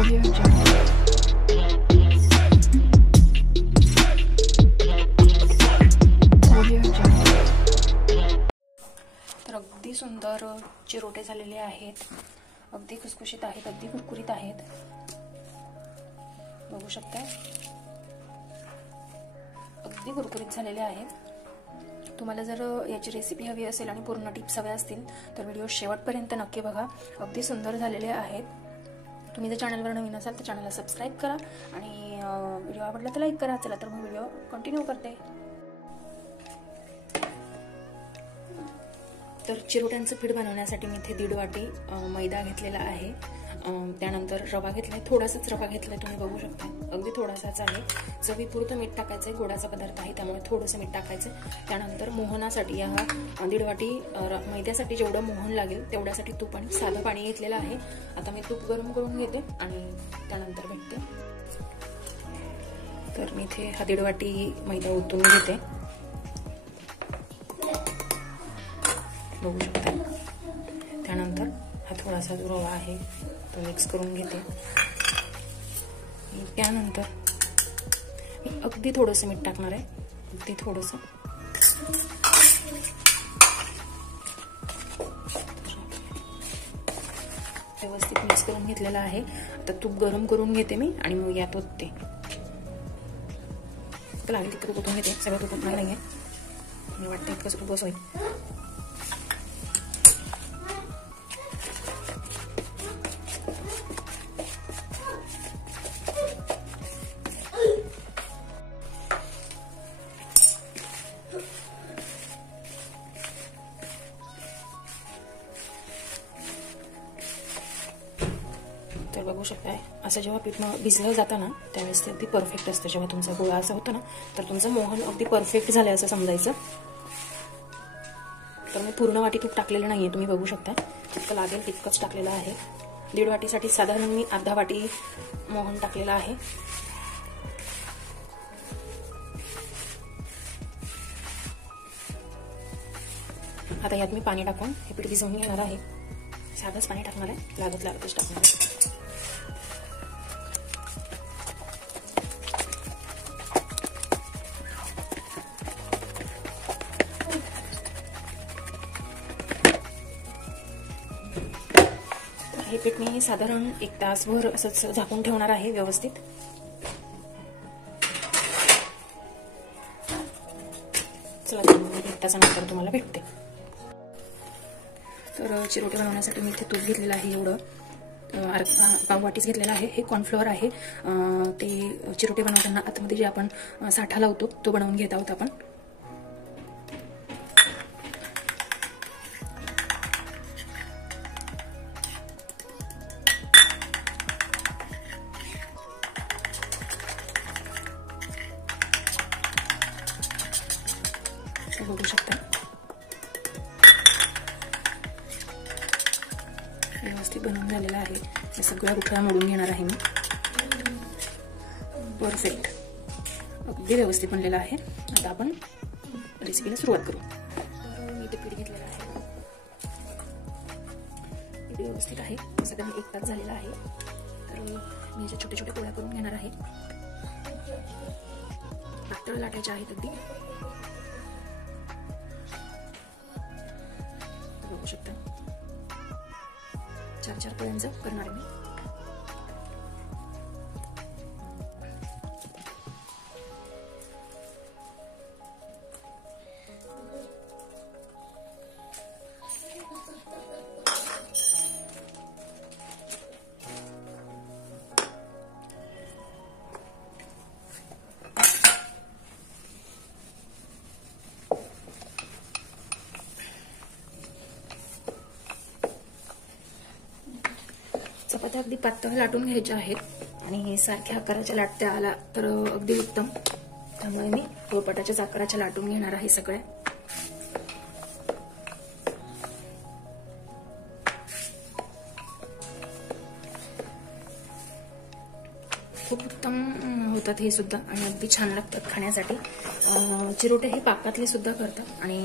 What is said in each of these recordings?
तर अगदी सुंदर चिरोटे झालेले आहेत, अगदी खुसखुशीत आहेत, अगदी कुरकुरीत आहेत, बघू शकता, अगदी कुरकुरीत झालेले आहेत। तुम्हाला जर याची रेसिपी हवी असेल आणि पूर्ण टिप्स हव्या असतील तर व्हिडिओ शेवटपर्यंत नक्की बघा, अगदी सुंदर झालेले आहेत। तुम्ही जर चॅनलवर नवीन असाल तर चॅनलला सबस्क्राईब करा आणि व्हिडिओ आवडला तर लाईक करा। चला तर मग व्हिडिओ कंटिन्यू करते। तर चिरोट्यांचं पीठ बनवण्यासाठी मी इथे 1.5 वाटी मैदा घेतलेला आहे, त्यानंतर रवा घेतलाय, थोडासाच रवा घेतलाय, तुम्ही बघू शकता अगदी थोडासाच आहे। चवीपुरतं मीठ टाकायचंय, गोडाचा पदार्थ आहे त्यामुळे थोडंसं मीठ टाकायचं। त्यानंतर मोहनासाठी या 1.5 वाटी मैद्यासाठी जेवढं मोहन लागेल तेवढ्यासाठी तूप आणि साधं पाणी घेतलेलं आहे। आता मी तूप गरम करून घेते आणि त्यानंतर भेटते। तर मी इथे 1.5 वाटी मैदा ओतून घेते, बघू शकता। त्यानंतर हा थोडासा जो रवा आहे तो मिक्स करून घेते। त्यानंतर मी अगदी थोडंसं मीठ टाकणार आहे, अगदी थोडंसं। व्यवस्थित मिक्स करून घेतलेलं आहे। आता तूप गरम करून घेते मी आणि मग यात ओतते। लागेल तितकं ओतून घेते, सगळं तूप ओतणार नाहीये, मला वाटतं इतकंच तूप होईल। तर बघू शकताय, असं जेव्हा पीठ भिजलं जातं ना त्यावेळेस ते अगदी परफेक्ट असतं। जेव्हा तुमचा गोळा असं होतं ना तर तुमचं मोहन अगदी परफेक्ट झालंय असं समजायचं। तर मी पूर्ण वाटी तूप टाकलेलं नाहीये, तुम्ही बघू शकता, जितकं लागेल तितकंच टाकलेलं आहे। 1.5 वाटीसाठी साधारण मी अर्धा वाटी मोहन टाकलेलं आहे। आता यात मी पाणी टाकून हे पीठ भिजवून घेणार आहे, साधंच पाणी टाकणार आहे, लागतच टाकणार आहे। हे पीठ मी साधारण 1 तासभर असंच झाकून ठेवणार आहे व्यवस्थित। चला 1 तासानंतर तुम्हाला भेटते। तर चिरोटे बनवण्यासाठी मी इथे तूप घेतलेलं आहे, एवढं पाव वाटीच घेतलेलं आहे। हे कॉर्नफ्लोअर आहे, ते चिरोटे बनवताना आतमध्ये जे आपण साठा लावतो तो बनवून घेत आहोत आपण। बघू शकता व्यवस्थित बनवून झालेलं आहे। हे सगळ्या गुठळ्या मोडून घेणार आहे मी, परफेक्ट अगदी व्यवस्थित बनलेलं आहे। आता आपण रेसिपीला सुरुवात करू। तर मी ते पीठ घेतलेलं आहे, पीठ व्यवस्थित आहे, साधारण 1 तास झालेला आहे। तर मी याच्या छोटे छोटे पोळ्या करून घेणार आहे, पातळ लाटायच्या आहेत अगदी, बघू शकता। 4 पोळ्यांचं करणार आहे मी। चपात्या अगदी पातळ लाटून घ्यायच्या आहेत आणि सारख्या आकाराच्या लाटत्या आला तर अगदी उत्तम। त्यामुळे मी पोळपाटाच्या आकाराच्या लाटून घेणार आहे सगळ्या। खूप उत्तम होतात हे सुद्धा आणि अगदी छान लागतात खाण्यासाठी। चिरोटे हे पाकातले सुद्धा करतात आणि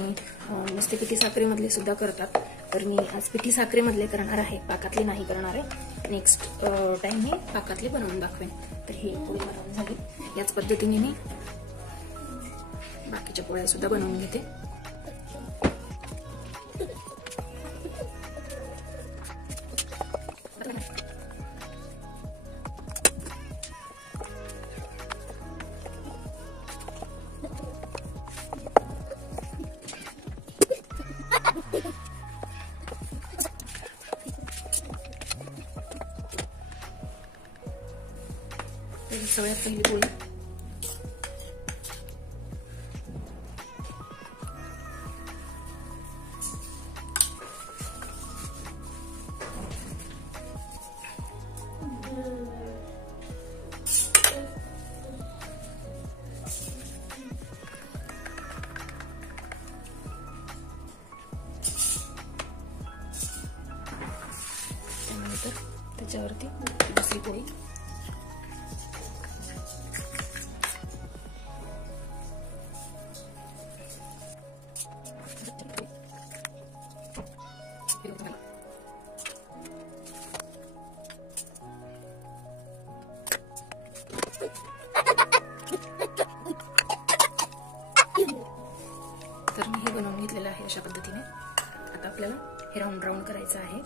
नुसते पिठी साखरेमधले सुद्धा करतात। तर मी आज पिठी साखरेमधले करणार आहे, पाकातले नाही करणार आहे। नेक्स्ट टाइम मी पाकातली बनवून दाखवेन. तर ही पोळी बनवून झाली. याच पद्धतीने मी बाकीच्या पोळ्या सुद्धा बनवून घेते. सगळ्यात पहिली पोळी त्यानंतर त्याच्यावरती दुसरी पोळी तर मी हे बनवून घेतलेलं आहे अशा पद्धतीने. आता आपल्याला हे राऊंड राऊंड करायचं आहे.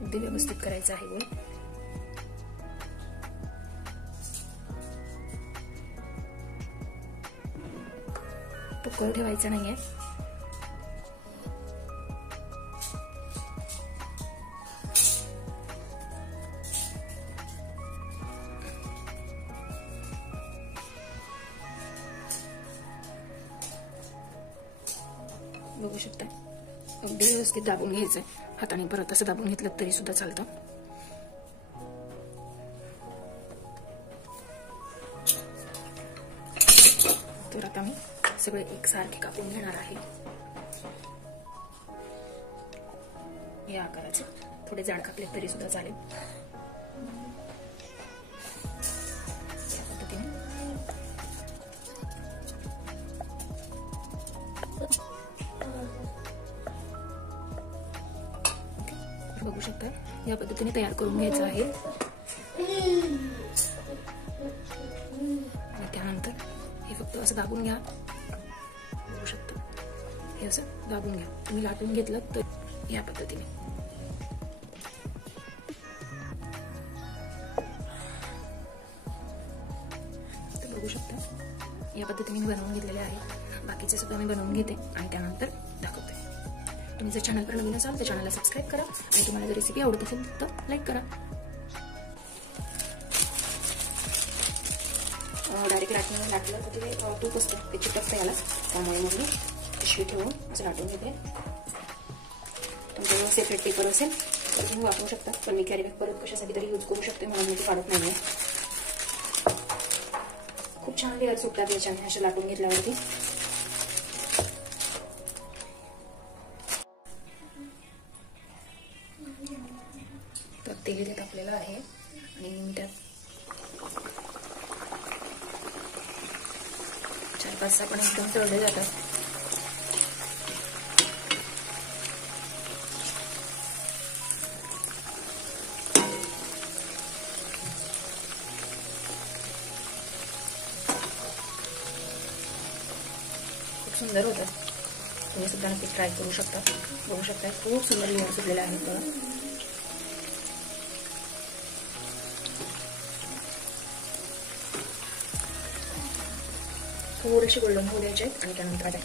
अगदी व्यवस्थित करायचं आहे गोल. पोकळ ठेवायचं नाहीये. बघू शकता अगदी व्यवस्थित दाबून घ्यायचंय. हाताने परत असं दाबून घेतलं तरी सुद्धा चालतं. तर आता मी सगळे एकसारखे कापून घेणार आहे. या आकाराचे थोडे जाड कापले तरी सुद्धा चालेल. या पद्धतीने बघू शकता. या पद्धतीने तयार करून घ्यायचं आहे. आणि त्यानंतर हे फक्त असं दाबून घ्या. बघू शकता हे असं दाबून घ्या. तुम्ही लाटून घेतलं तर या पद्धतीने तर बघू शकता. या पद्धतीने बनवून घेतलेले आहे. बाकीचे सुद्धा मी बनवून घेते आणि त्यानंतर दाखवते. तुम्ही जर चॅनलवर नवीन असाल तर चॅनलला सबस्क्राईब करा आणि तुम्हाला जर रेसिपी आवडत असेल तर लाईक करा. डायरेक्ट लाटलं तर ते तूप असतं ते चिटकतं याला. त्यामुळे मग मी पिशवी ठेवून असं लाटून घेते. तुमच्याजवळ सेपरेट पेपर असेल तर तुम्ही वापरू शकता. पण मी कॅरी बॅग परत कशासाठी तरी यूज करू शकते म्हणून मी ते काढत नाहीये. खूप छान लेअर सुटतात याच्याने अशा लाटून घेतल्यावरती. तर तेल इथे तापलेलं आहे आणि त्यात 4-5 पण एकदम तळले जातात. खूप सुंदर होतात. तुम्ही सुद्धा नक्की ट्राय करू शकता. बघू शकता खूप सुंदर लेअर सुटलेले आहेत बघा. थोडेसे गोल्डन होऊ द्यायचे आहेत आणि त्यानंतर आता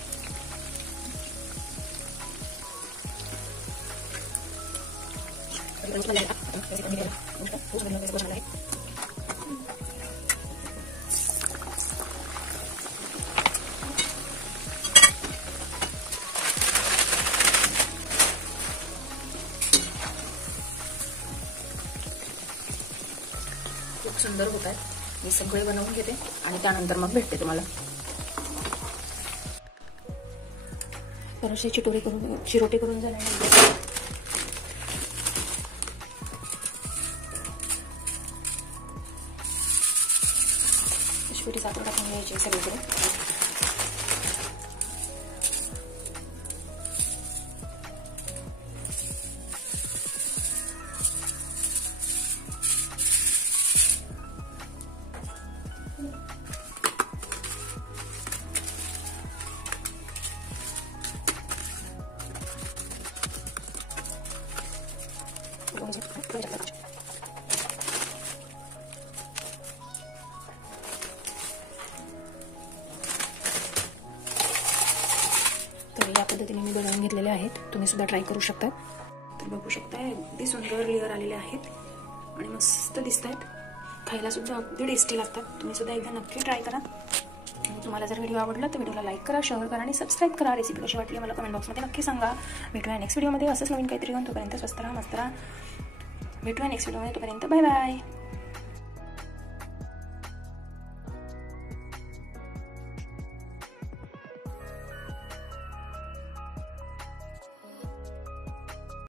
खूप सुंदर होत आहेत. मी सगळे बनवून घेते आणि त्यानंतर मग भेटते तुम्हाला. परत चिरोटे करून झाल्यानंतर छोटी साखर टाकून घ्यायची सगळीकडे. पद्धतीने मी बनवून घेतलेले आहेत. तुम्ही सुद्धा ट्राय करू शकता. तर बघू शकता अगदी सुंदर लेअर आलेले आहेत आणि मस्त दिसत आहेत. खायला सुद्धा अगदी टेस्टी लागतात. तुम्ही सुद्धा एकदा नक्की ट्राय करा. तुम्हाला जर व्हिडिओ आवडला तर व्हिडिओला लाईक करा, शेअर करा आणि सबस्क्राईब करा. रेसिपी कशी वाटली मला कमेंट बॉक्समध्ये नक्की सांगा. भेटूया नेक्स्ट व्हिडिओमध्ये असंच नवीन काहीतरी घेऊन. तोपर्यंत स्वस्त राहा, मस्त राहा. भेटूया नेक्स्ट व्हिडिओमध्ये. तोपर्यंत बाय बाय.